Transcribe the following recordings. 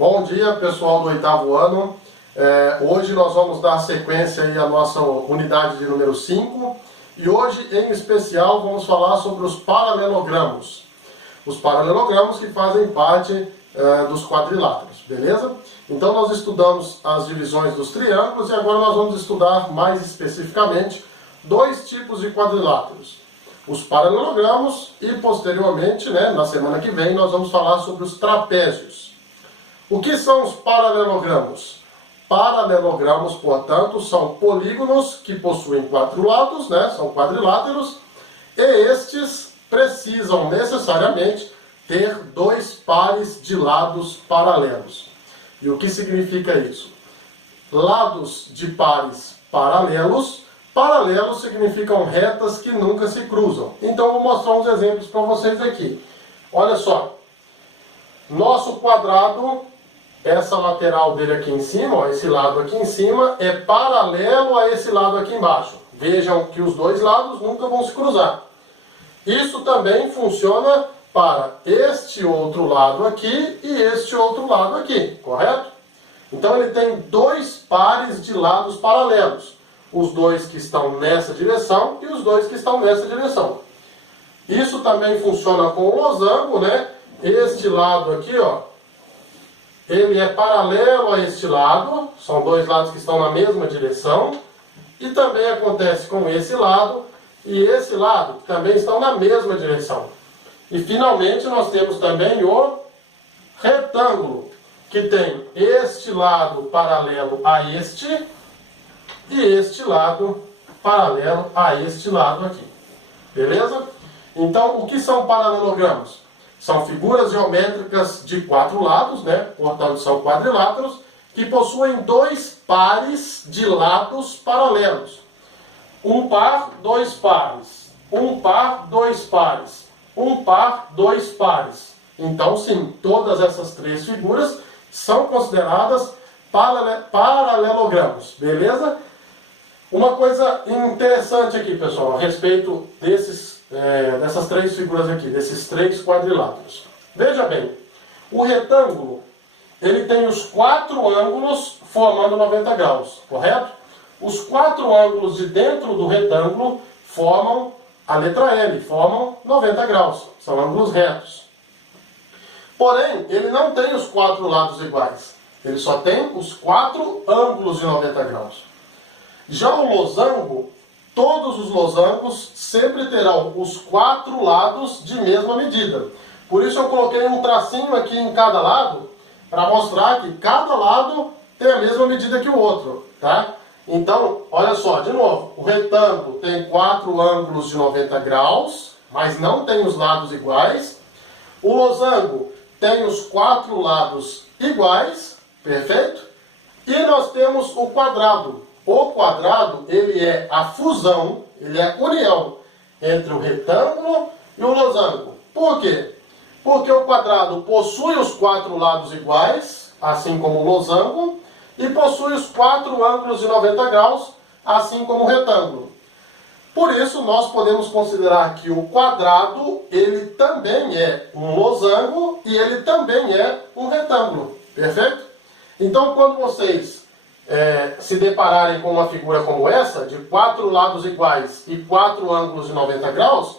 Bom dia, pessoal do oitavo ano. Hoje nós vamos dar sequência aí à nossa unidade de número 5 e hoje, em especial, vamos falar sobre os paralelogramos. Os paralelogramos que fazem parte dos quadriláteros, beleza? Então nós estudamos as divisões dos triângulos e agora nós vamos estudar mais especificamente dois tipos de quadriláteros. Os paralelogramos e posteriormente, na semana que vem, nós vamos falar sobre os trapézios. O que são os paralelogramos? Paralelogramos, portanto, são polígonos que possuem quatro lados, são quadriláteros, e estes precisam necessariamente ter dois pares de lados paralelos. E o que significa isso? Lados de pares paralelos. Paralelos significam retas que nunca se cruzam. Então eu vou mostrar uns exemplos para vocês aqui. Olha só. Nosso quadrado, essa lateral dele aqui em cima, esse lado aqui em cima, é paralelo a esse lado aqui embaixo. Vejam que os dois lados nunca vão se cruzar. Isso também funciona para este outro lado aqui e este outro lado aqui, correto? Então ele tem dois pares de lados paralelos. Os dois que estão nessa direção e os dois que estão nessa direção. Isso também funciona com o losango, Este lado aqui, ele é paralelo a este lado, são dois lados que estão na mesma direção. E também acontece com esse lado e esse lado, que também estão na mesma direção. E finalmente nós temos também o retângulo, que tem este lado paralelo a este e este lado paralelo a este lado aqui. Beleza? Então, o que são paralelogramos? São figuras geométricas de quatro lados, portanto são quadriláteros, que possuem dois pares de lados paralelos. Um par, dois pares. Um par, dois pares. Um par, dois pares. Então, sim, todas essas três figuras são consideradas paralelogramos, beleza? Uma coisa interessante aqui, pessoal, a respeito dessas três figuras aqui, desses três quadriláteros. Veja bem, o retângulo, ele tem os quatro ângulos formando 90 graus, correto? Os quatro ângulos de dentro do retângulo formam a letra L, formam 90 graus, são ângulos retos. Porém, ele não tem os quatro lados iguais, ele só tem os quatro ângulos de 90 graus. Já o losango, todos os losangos sempre terão os quatro lados de mesma medida. Por isso eu coloquei um tracinho aqui em cada lado, para mostrar que cada lado tem a mesma medida que o outro, tá? Então, olha só, de novo, o retângulo tem quatro ângulos de 90 graus, mas não tem os lados iguais. O losango tem os quatro lados iguais, perfeito? E nós temos o quadrado. O quadrado, ele é a fusão, ele é a união entre o retângulo e o losango. Por quê? Porque o quadrado possui os quatro lados iguais, assim como o losango, e possui os quatro ângulos de 90 graus, assim como o retângulo. Por isso, nós podemos considerar que o quadrado, ele também é um losango e ele também é um retângulo. Perfeito? Então, quando vocês se depararem com uma figura como essa, de quatro lados iguais e quatro ângulos de 90 graus,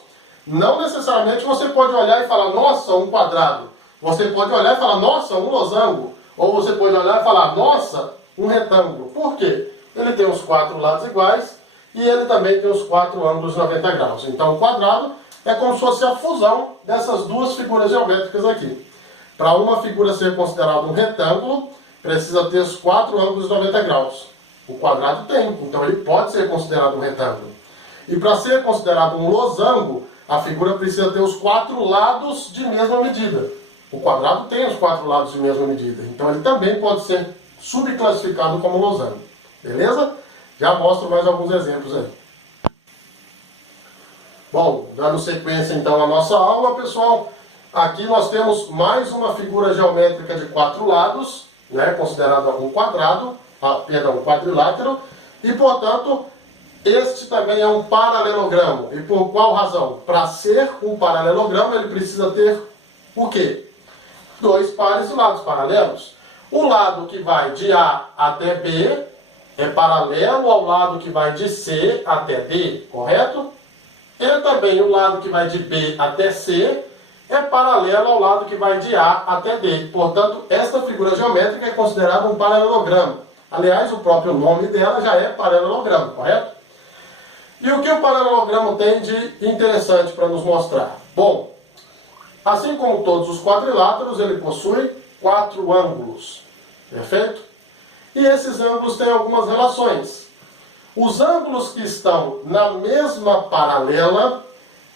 não necessariamente você pode olhar e falar, nossa, um quadrado. Você pode olhar e falar, nossa, um losango. Ou você pode olhar e falar, nossa, um retângulo. Por quê? Ele tem os quatro lados iguais e ele também tem os quatro ângulos de 90 graus. Então o quadrado é como se fosse a fusão dessas duas figuras geométricas aqui. Para uma figura ser considerada um retângulo, precisa ter os quatro ângulos de 90 graus. O quadrado tem, então ele pode ser considerado um retângulo. E para ser considerado um losango, a figura precisa ter os quatro lados de mesma medida. O quadrado tem os quatro lados de mesma medida, então ele também pode ser subclassificado como losango. Beleza? Já mostro mais alguns exemplos aí. Bom, dando sequência então à nossa aula, pessoal, aqui nós temos mais uma figura geométrica de quatro lados, considerada um quadrado, um quadrilátero, e portanto, este também é um paralelogramo. E por qual razão? Para ser um paralelogramo, ele precisa ter o quê? Dois pares de lados paralelos. O lado que vai de A até B é paralelo ao lado que vai de C até D, correto? E também o lado que vai de B até C é paralelo ao lado que vai de A até D. Portanto, esta figura geométrica é considerada um paralelogramo. Aliás, o próprio nome dela já é paralelogramo, correto? E o que o paralelogramo tem de interessante para nos mostrar? Bom, assim como todos os quadriláteros, ele possui 4 ângulos, perfeito? E esses ângulos têm algumas relações. Os ângulos que estão na mesma paralela,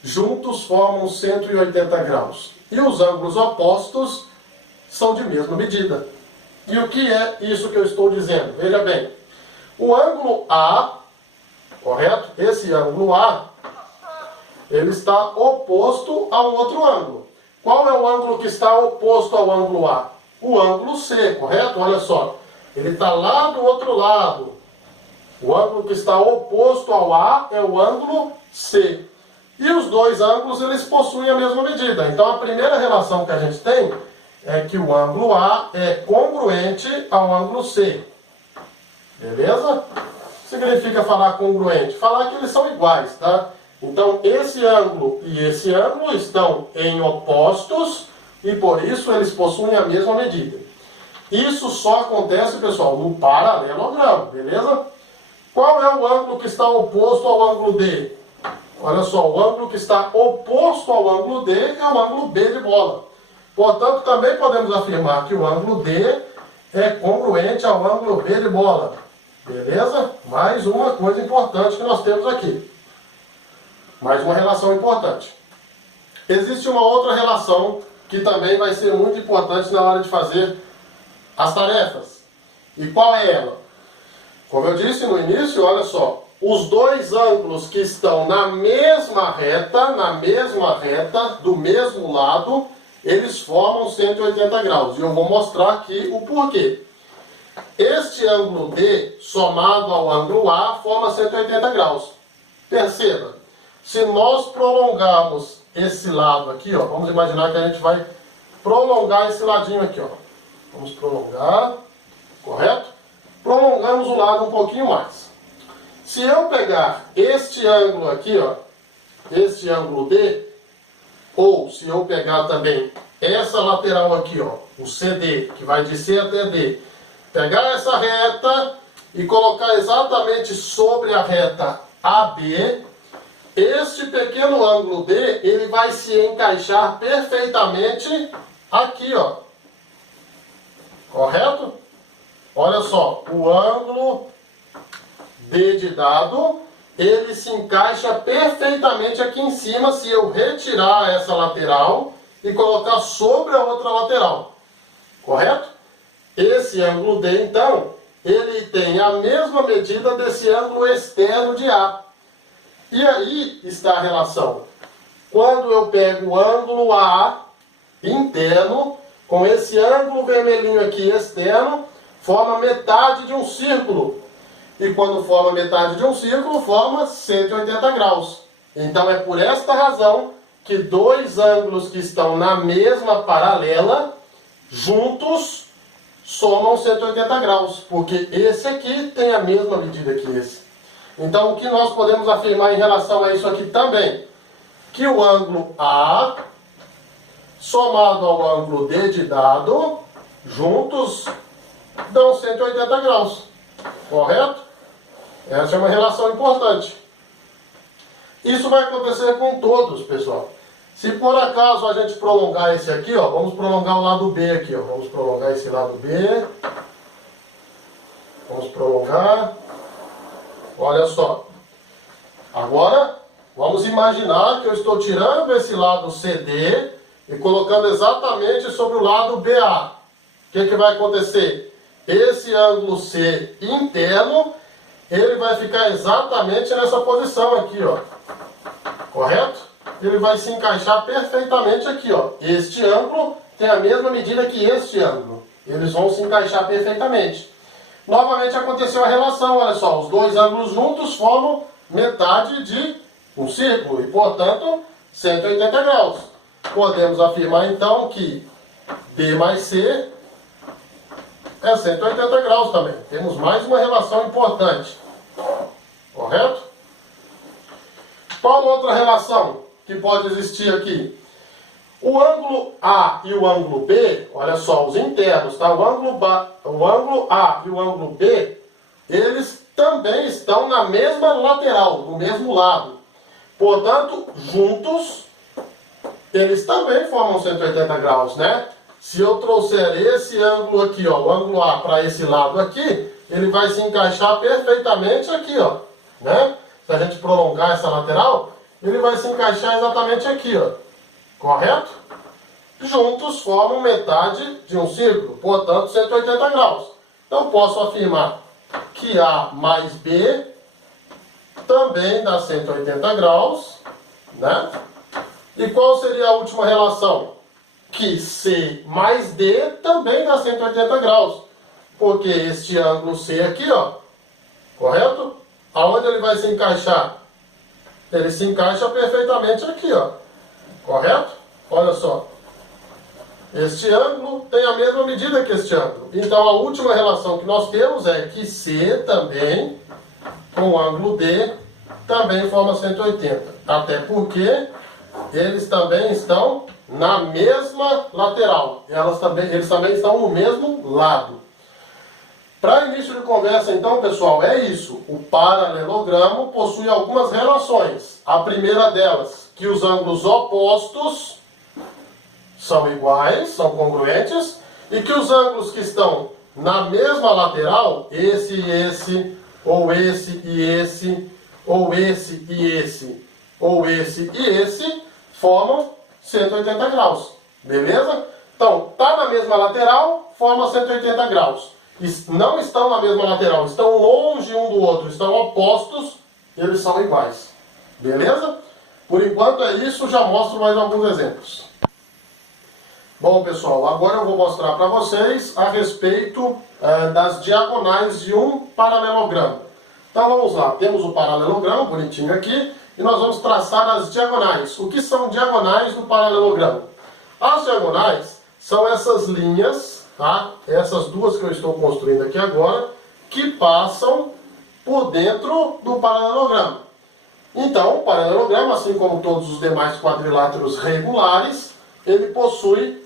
juntos formam 180 graus. E os ângulos opostos são de mesma medida. E o que é isso que eu estou dizendo? Veja bem, o ângulo A, correto? Esse ângulo A, ele está oposto a um outro ângulo. Qual é o ângulo que está oposto ao ângulo A? O ângulo C, correto? Olha só, ele está lá do outro lado. O ângulo que está oposto ao A é o ângulo C. E os dois ângulos, eles possuem a mesma medida. Então, a primeira relação que a gente tem é que o ângulo A é congruente ao ângulo C. Beleza? Significa falar congruente? Falar que eles são iguais, tá? Então, esse ângulo e esse ângulo estão em opostos e, por isso, eles possuem a mesma medida. Isso só acontece, pessoal, no paralelogramo, beleza? Qual é o ângulo que está oposto ao ângulo D? Olha só, o ângulo que está oposto ao ângulo D é o ângulo B de bola. Portanto, também podemos afirmar que o ângulo D é congruente ao ângulo B de bola. Beleza? Mais uma coisa importante que nós temos aqui. Mais uma relação importante. Existe uma outra relação que também vai ser muito importante na hora de fazer as tarefas. E qual é ela? Como eu disse no início, olha só, os dois ângulos que estão na mesma reta, do mesmo lado, eles formam 180 graus. E eu vou mostrar aqui o porquê. Este ângulo D, somado ao ângulo A, forma 180 graus. Perceba, se nós prolongarmos esse lado aqui, ó, vamos imaginar que a gente vai prolongar esse ladinho aqui, ó. Vamos prolongar, correto? Prolongamos o lado um pouquinho mais. Se eu pegar este ângulo aqui, ó, este ângulo D, ou se eu pegar também essa lateral aqui, ó, o CD, que vai de C até D, pegar essa reta e colocar exatamente sobre a reta AB, este pequeno ângulo D, ele vai se encaixar perfeitamente aqui, ó. Correto? Olha só, o ângulo D de dado, ele se encaixa perfeitamente aqui em cima se eu retirar essa lateral e colocar sobre a outra lateral. Correto? Esse ângulo D, então, ele tem a mesma medida desse ângulo externo de A. E aí está a relação. Quando eu pego o ângulo A interno, com esse ângulo vermelhinho aqui externo, forma metade de um círculo. E quando forma metade de um círculo, forma 180 graus. Então é por esta razão que dois ângulos que estão na mesma paralela, juntos, somam 180 graus. Porque esse aqui tem a mesma medida que esse. Então o que nós podemos afirmar em relação a isso aqui também? Que o ângulo A, somado ao ângulo D de dado, juntos, dão 180 graus. Correto? Essa é uma relação importante. Isso vai acontecer com todos, pessoal. Se por acaso a gente prolongar esse aqui, ó, vamos prolongar o lado B aqui, ó. Vamos prolongar esse lado B. Vamos prolongar. Olha só. Agora, vamos imaginar que eu estou tirando esse lado CD e colocando exatamente sobre o lado BA. O que vai acontecer? Esse ângulo C interno, ele vai ficar exatamente nessa posição aqui, ó. Correto? Ele vai se encaixar perfeitamente aqui, ó. Este ângulo tem a mesma medida que este ângulo. Eles vão se encaixar perfeitamente. Novamente aconteceu a relação, olha só. Os dois ângulos juntos formam metade de um círculo e, portanto, 180 graus. Podemos afirmar, então, que B mais C é 180 graus também. Temos mais uma relação importante. Correto? Qual outra relação que pode existir aqui? O ângulo A e o ângulo B, olha só, os internos, tá? O ângulo A e o ângulo B, eles também estão na mesma lateral, no mesmo lado. Portanto, juntos, eles também formam 180 graus, né? Se eu trouxer esse ângulo aqui, ó, o ângulo A para esse lado aqui, ele vai se encaixar perfeitamente aqui, ó, né? Se a gente prolongar essa lateral, ele vai se encaixar exatamente aqui, ó. Correto? Juntos formam metade de um círculo, portanto 180 graus. Então posso afirmar que A mais B também dá 180 graus, né? E qual seria a última relação? Que C mais D também dá 180 graus. Porque este ângulo C aqui, ó, correto? Aonde ele vai se encaixar? Ele se encaixa perfeitamente aqui, ó. Correto? Olha só. Este ângulo tem a mesma medida que este ângulo. Então a última relação que nós temos é que C também, com o ângulo D, também forma 180. Até porque eles também estão na mesma lateral. Eles também estão no mesmo lado. Para início de conversa, então, pessoal, é isso. O paralelogramo possui algumas relações. A primeira delas, que os ângulos opostos são iguais, são congruentes, e que os ângulos que estão na mesma lateral, esse e esse, ou esse e esse, ou esse e esse, ou esse e esse, formam 180 graus. Beleza? Então, tá na mesma lateral, forma 180 graus. Não estão na mesma lateral, estão longe um do outro, estão opostos, eles são iguais. Beleza? Por enquanto é isso, já mostro mais alguns exemplos. Bom, pessoal, agora eu vou mostrar para vocês a respeito das diagonais de um paralelogramo. Então vamos lá, temos o paralelogramo bonitinho aqui e nós vamos traçar as diagonais. O que são diagonais do paralelogramo? As diagonais são essas linhas, tá? Essas duas que eu estou construindo aqui agora, que passam por dentro do paralelogramo. Então, o paralelogramo, assim como todos os demais quadriláteros regulares, ele possui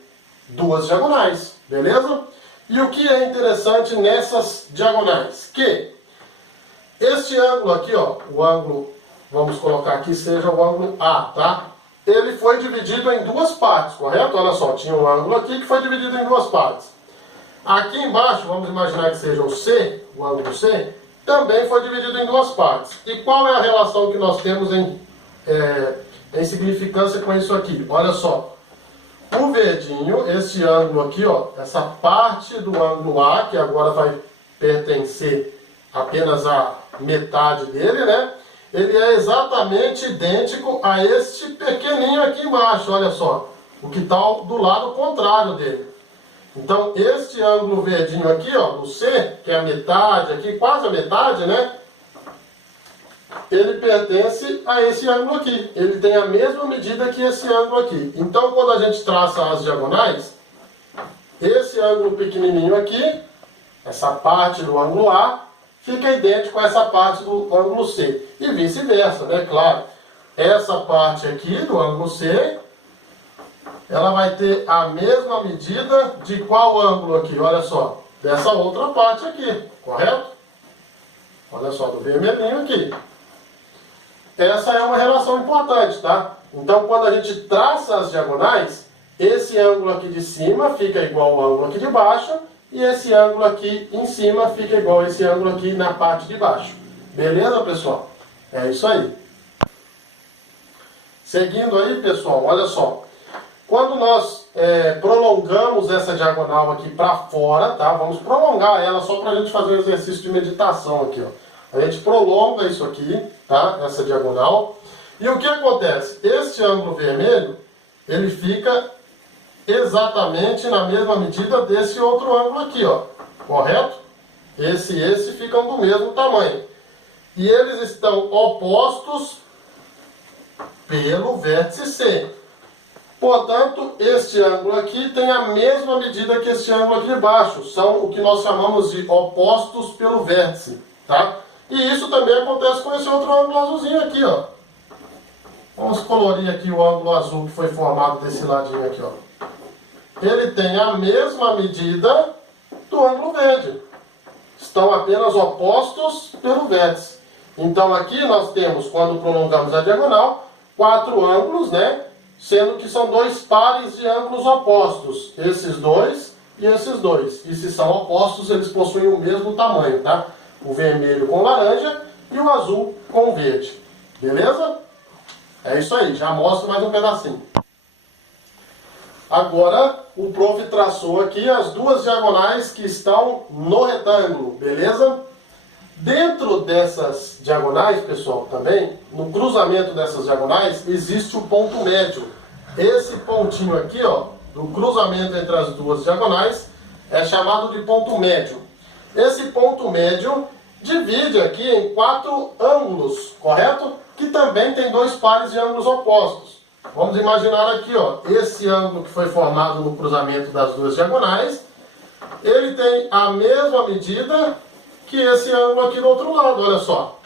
duas diagonais, beleza? E o que é interessante nessas diagonais? Que este ângulo aqui, ó, o ângulo, vamos colocar aqui, seja o ângulo A, tá? Ele foi dividido em duas partes, correto? Olha só, tinha um ângulo aqui que foi dividido em duas partes. Aqui embaixo, vamos imaginar que seja o C, o ângulo C, também foi dividido em duas partes. E qual é a relação que nós temos em significância com isso aqui? Olha só. O verdinho, esse ângulo aqui, ó, essa parte do ângulo A, que agora vai pertencer apenas à metade dele, né? Ele é exatamente idêntico a este pequenininho aqui embaixo, olha só. O que está do lado contrário dele. Então, este ângulo verdinho aqui, ó, do C, que é a metade aqui, quase a metade, né? Ele pertence a esse ângulo aqui. Ele tem a mesma medida que esse ângulo aqui. Então, quando a gente traça as diagonais, esse ângulo pequenininho aqui, essa parte do ângulo A, fica idêntico a essa parte do ângulo C. E vice-versa, né? Claro. Essa parte aqui do ângulo C, ela vai ter a mesma medida de qual ângulo aqui? Olha só, dessa outra parte aqui, correto? Olha só, do vermelhinho aqui. Essa é uma relação importante, tá? Então, quando a gente traça as diagonais, esse ângulo aqui de cima fica igual ao ângulo aqui de baixo, e esse ângulo aqui em cima fica igual a esse ângulo aqui na parte de baixo. Beleza, pessoal? É isso aí. Seguindo aí, pessoal, olha só. Quando nós prolongamos essa diagonal aqui para fora, tá? Vamos prolongar ela só para a gente fazer um exercício de meditação aqui, ó. A gente prolonga isso aqui, tá? Essa diagonal. E o que acontece? Este ângulo vermelho, ele fica exatamente na mesma medida desse outro ângulo aqui, ó. Correto? Esse e esse ficam do mesmo tamanho. E eles estão opostos pelo vértice C. Portanto, este ângulo aqui tem a mesma medida que este ângulo aqui de baixo. São o que nós chamamos de opostos pelo vértice, tá? E isso também acontece com esse outro ângulo azulzinho aqui, ó. Vamos colorir aqui o ângulo azul que foi formado desse ladinho aqui, ó. Ele tem a mesma medida do ângulo verde. Estão apenas opostos pelo vértice. Então aqui nós temos, quando prolongamos a diagonal, 4 ângulos, né? Sendo que são 2 pares de ângulos opostos. Esses dois e esses dois. E se são opostos, eles possuem o mesmo tamanho, tá? O vermelho com o laranja e o azul com o verde. Beleza? É isso aí, já mostro mais um pedacinho. Agora, o prof traçou aqui as 2 diagonais que estão no retângulo, beleza? Dentro dessas diagonais, pessoal, também, no cruzamento dessas diagonais, existe o ponto médio. Esse pontinho aqui, ó, do cruzamento entre as 2 diagonais, é chamado de ponto médio. Esse ponto médio divide aqui em 4 ângulos, correto? Que também tem 2 pares de ângulos opostos. Vamos imaginar aqui, ó, esse ângulo que foi formado no cruzamento das 2 diagonais, ele tem a mesma medida que esse ângulo aqui do outro lado, olha só.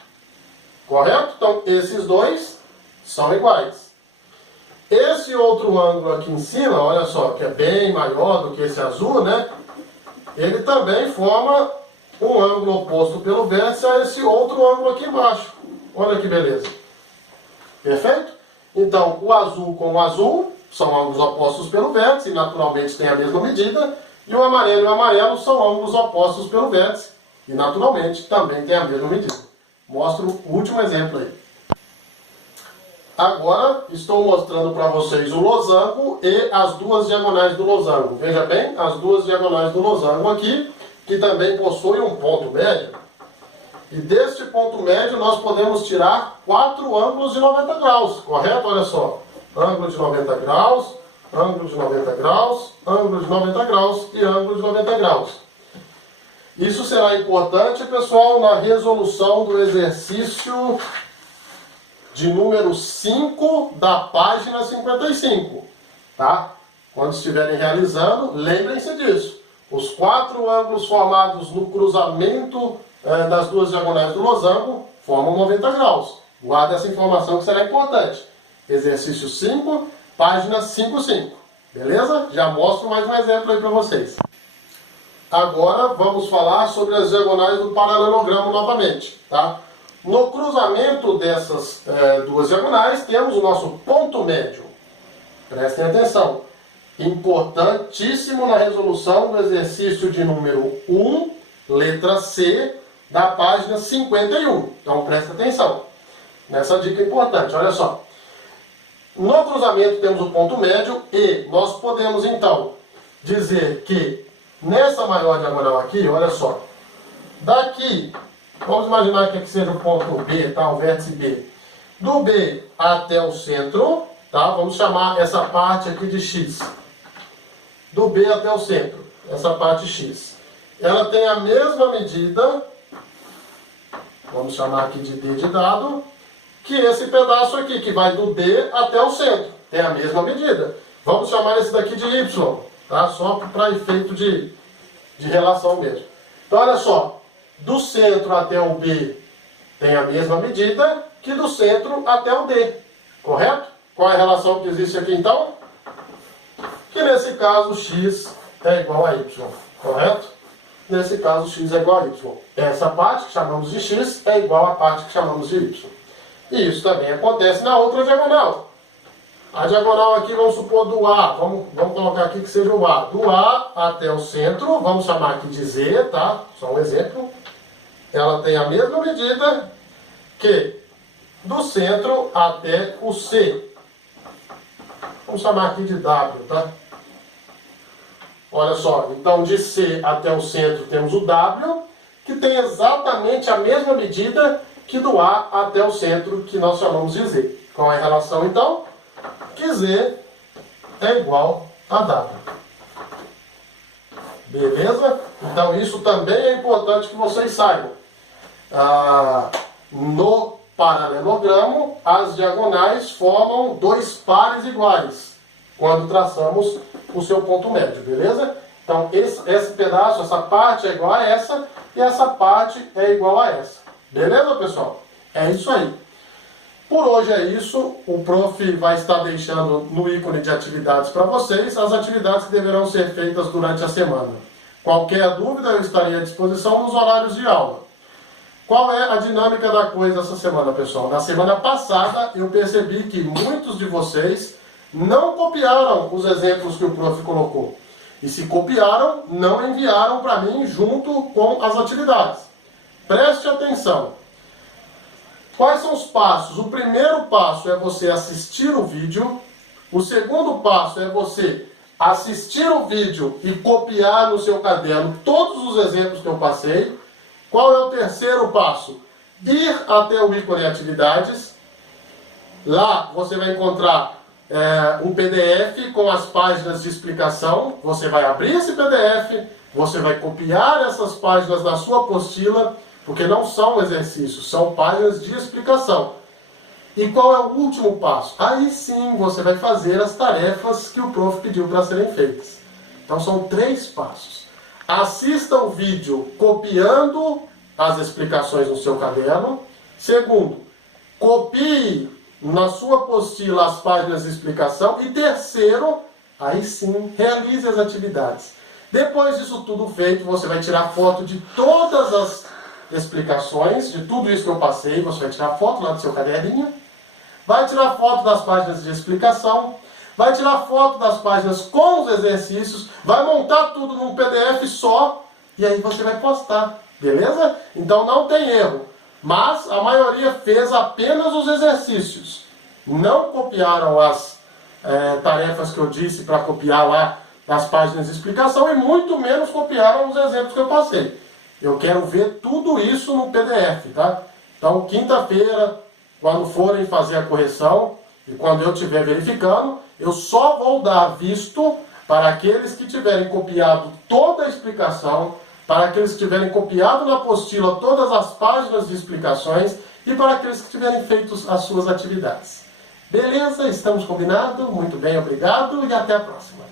Correto? Então, esses dois são iguais. Esse outro ângulo aqui em cima, olha só, que é bem maior do que esse azul, né? Ele também forma um ângulo oposto pelo vértice a esse outro ângulo aqui embaixo. Olha que beleza. Perfeito? Então, o azul com o azul são ângulos opostos pelo vértice, e naturalmente tem a mesma medida. E o amarelo são ângulos opostos pelo vértice, e naturalmente também tem a mesma medida. Mostro o último exemplo aí. Agora estou mostrando para vocês o losango e as 2 diagonais do losango. Veja bem, as 2 diagonais do losango aqui, que também possuem um ponto médio. E deste ponto médio nós podemos tirar 4 ângulos de 90 graus, correto? Olha só, ângulo de 90 graus, ângulo de 90 graus, ângulo de 90 graus e ângulo de 90 graus. Isso será importante, pessoal, na resolução do exercício de número 5 da página 55, tá? Quando estiverem realizando, lembrem-se disso. Os 4 ângulos formados no cruzamento das 2 diagonais do losango formam 90 graus. Guarda essa informação que será importante. Exercício 5, página 55. Beleza? Já mostro mais um exemplo aí para vocês. Agora vamos falar sobre as diagonais do paralelogramo novamente, tá? No cruzamento dessas 2 diagonais temos o nosso ponto médio. Prestem atenção. Importantíssimo na resolução do exercício de número 1, letra C, da página 51. Então presta atenção nessa dica importante. Olha só. No cruzamento temos o ponto médio e nós podemos então dizer que nessa maior diagonal aqui, olha só, daqui, vamos imaginar que aqui seja o ponto B, tá? O vértice B. Do B até o centro, tá? Vamos chamar essa parte aqui de X. Do B até o centro, essa parte X. Ela tem a mesma medida, vamos chamar aqui de D de dado, que esse pedaço aqui, que vai do D até o centro. Tem a mesma medida. Vamos chamar esse daqui de Y, tá? Só para efeito de relação mesmo. Então, olha só. Do centro até o B tem a mesma medida que do centro até o D. Correto? Qual é a relação que existe aqui, então? Que nesse caso, X é igual a Y. Correto? Nesse caso, X é igual a Y. Essa parte que chamamos de X é igual à parte que chamamos de Y. E isso também acontece na outra diagonal. A diagonal aqui, vamos supor, do A. Vamos colocar aqui que seja o A. Do A até o centro, vamos chamar aqui de Z, tá? Só um exemplo. Ela tem a mesma medida que do centro até o C. Vamos chamar aqui de W, tá? Olha só, então de C até o centro temos o W, que tem exatamente a mesma medida que do A até o centro, que nós chamamos de Z. Qual é a relação, então? Que Z é igual a W. Beleza? Então isso também é importante que vocês saibam. No paralelogramo, as diagonais formam 2 pares iguais. quando traçamos o seu ponto médio, beleza? Então, esse pedaço, essa parte é igual a essa, e essa parte é igual a essa. Beleza, pessoal? É isso aí. Por hoje é isso. O prof vai estar deixando no ícone de atividades para vocês as atividades que deverão ser feitas durante a semana. Qualquer dúvida, eu estarei à disposição nos horários de aula. Qual é a dinâmica da coisa essa semana, pessoal? Na semana passada, eu percebi que muitos de vocês não copiaram os exemplos que o prof colocou. E se copiaram, não enviaram para mim junto com as atividades. Preste atenção. Quais são os passos? O primeiro passo é você assistir o vídeo. O segundo passo é você assistir o vídeo e copiar no seu caderno todos os exemplos que eu passei. Qual é o terceiro passo? Ir até o ícone atividades. Lá você vai encontrar um PDF com as páginas de explicação. Você vai abrir esse PDF, você vai copiar essas páginas na sua apostila, porque não são exercícios, são páginas de explicação. E qual é o último passo? Aí sim você vai fazer as tarefas que o prof pediu para serem feitas. Então são 3 passos. Assista o vídeo copiando as explicações no seu caderno. Segundo, copie na sua apostila as páginas de explicação. E terceiro, aí sim, realize as atividades. Depois disso tudo feito, você vai tirar foto de todas as explicações, de tudo isso que eu passei. Você vai tirar foto lá do seu caderninho, vai tirar foto das páginas de explicação, vai tirar foto das páginas com os exercícios, vai montar tudo num PDF só, e aí você vai postar, beleza? Então não tem erro. Mas a maioria fez apenas os exercícios. Não copiaram as tarefas que eu disse para copiar lá nas páginas de explicação, e muito menos copiaram os exemplos que eu passei. Eu quero ver tudo isso no PDF, tá? Então, quinta-feira, quando forem fazer a correção, e quando eu estiver verificando, eu só vou dar visto para aqueles que tiverem copiado toda a explicação, para aqueles que tiverem copiado na apostila todas as páginas de explicações e para aqueles que tiverem feito as suas atividades. Beleza? Estamos combinados? Muito bem, obrigado e até a próxima.